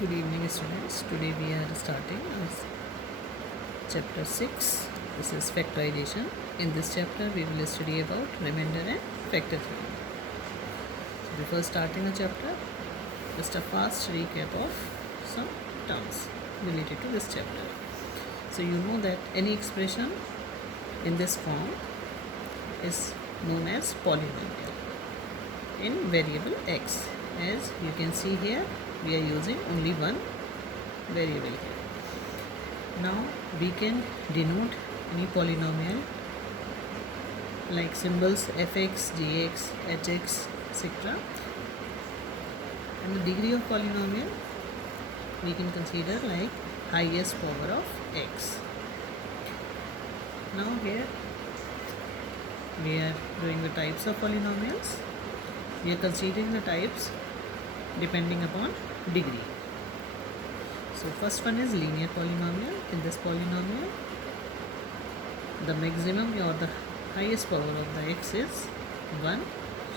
Good evening, students. Today we are starting chapter 6. This is factorization. In this chapter, we will study about remainder and factor theorem. So before starting the chapter, just a fast recap of some terms related to this chapter. So you know that any expression in this form is known as polynomial in variable x. As you can see here, we are using only one variable here. Now we can denote any polynomial like symbols fx, gx, hx, etc. And the degree of polynomial we can consider like highest power of x. Now here we are doing the types of polynomials. We are considering the types depending upon degree. So first one is linear polynomial. In this polynomial, the maximum or the highest power of the x is 1.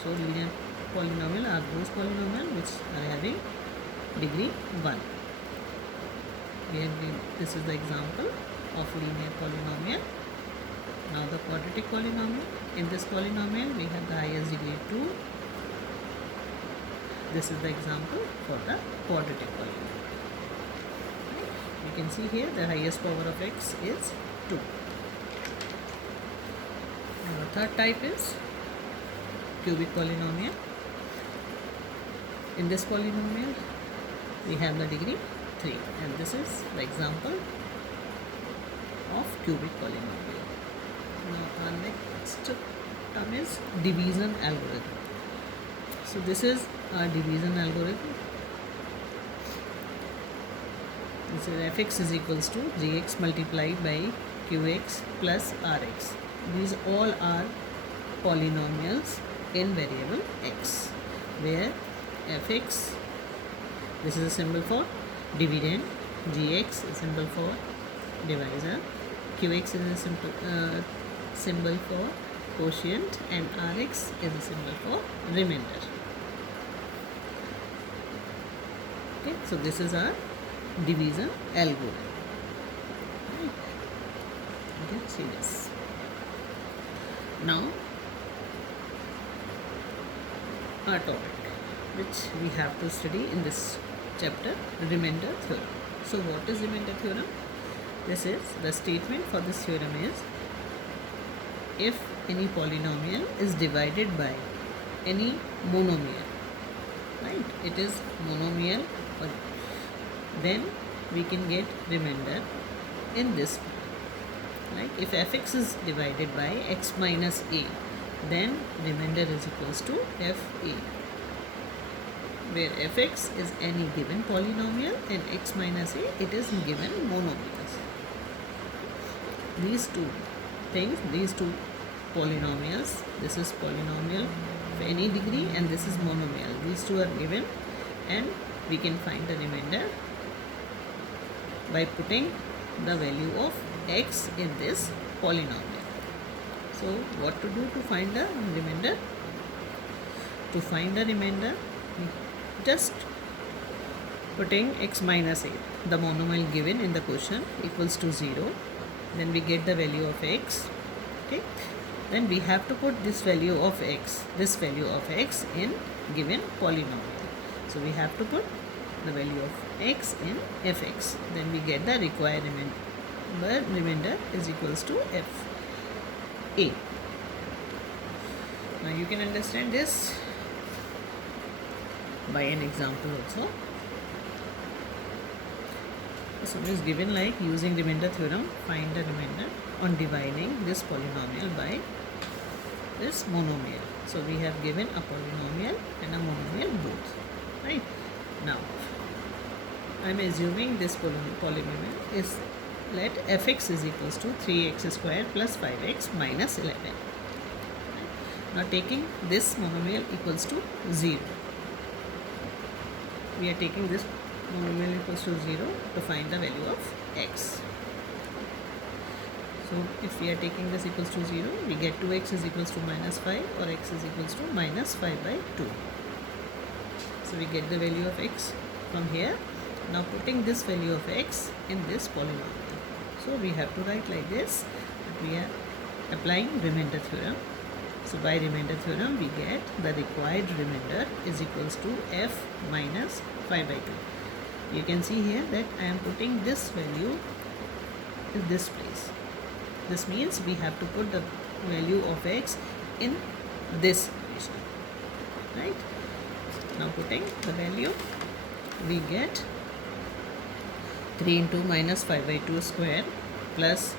So linear polynomial are those polynomial which are having degree 1. This is the example of linear polynomial. Now the quadratic polynomial. In this polynomial, we have the highest degree 2. This is the example for the quadratic polynomial. You can see here the highest power of x is 2. Now the third type is cubic polynomial. In this polynomial, we have the degree 3, and this is the example of cubic polynomial. Now our next term is division algorithm. So this is our division algorithm. This is fx is equals to gx multiplied by qx plus rx. These all are polynomials in variable x, where fx, this is a symbol for dividend, gx is a symbol for divisor, qx is a symbol for quotient, and rx is a symbol for remainder. Okay, so this is our division algorithm. Right. You can see this. Now, our topic which we have to study in this chapter, remainder theorem. So what is remainder theorem? This is the statement for this theorem is if any polynomial is divided by any monomial, right? It is monomial, then we can get remainder in this form. Like if fx is divided by x minus a, then remainder is equals to fa, where fx is any given polynomial and x minus a, it is given monomials. These two things, these two polynomials, this is polynomial of any degree and this is monomial. These two are given, and we can find the remainder by putting the value of x in this polynomial. So what to do to find the remainder? To find the remainder, just putting x minus a, the monomial given in the question, equals to 0. Then we get the value of x. Okay. Then we have to put this value of x, in given polynomial. So we have to put the value of x in fx. Then we get the required remainder is equals to fa. Now you can understand this by an example also. So it is given like using remainder theorem, find the remainder on dividing this polynomial by this monomial. So we have given a polynomial and a monomial both. Right? Now I am assuming this polynomial is, let fx is equals to 3x square plus 5x minus 11. Now taking this monomial equals to 0. We are taking this monomial equals to 0 to find the value of x. So if we are taking this equals to 0, we get 2x is equals to minus 5, or x is equals to minus 5 by 2. So we get the value of x from here, Now putting this value of x in this polynomial. So we have to write like this. We are applying remainder theorem. So by remainder theorem we get the required remainder is equals to f minus 5 by 2. You can see here that I am putting this value in this place. This means we have to put the value of x in this equation, right? Now putting the value, we get 3 into minus 5 by 2 square plus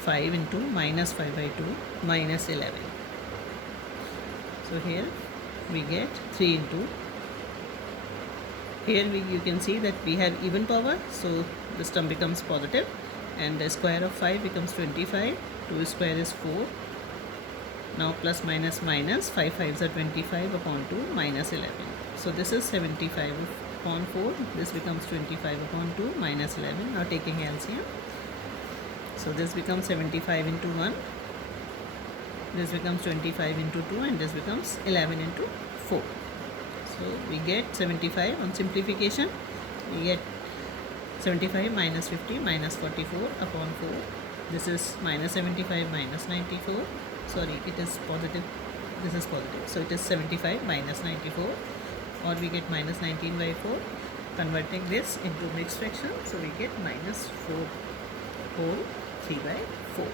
5 into minus 5 by 2 minus 11. So here we get 3 into, here you can see that we have even power, so this term becomes positive, and the square of 5 becomes 25, 2 square is 4. Now plus minus minus, 5 5s are 25 upon 2 minus 11. So this is 75 upon 4, this becomes 25 upon 2 minus 11. Now taking LCM, so this becomes 75 into 1, this becomes 25 into 2, and this becomes 11 into 4. So we get 75 on simplification, we get 75 minus 50 minus 44 upon 4. This is minus 75 minus 94. Sorry, it is positive. This is positive. So it is 75 minus 94, or we get minus 19 by 4. Converting this into mixed fraction, so we get minus 4 whole 3 by 4.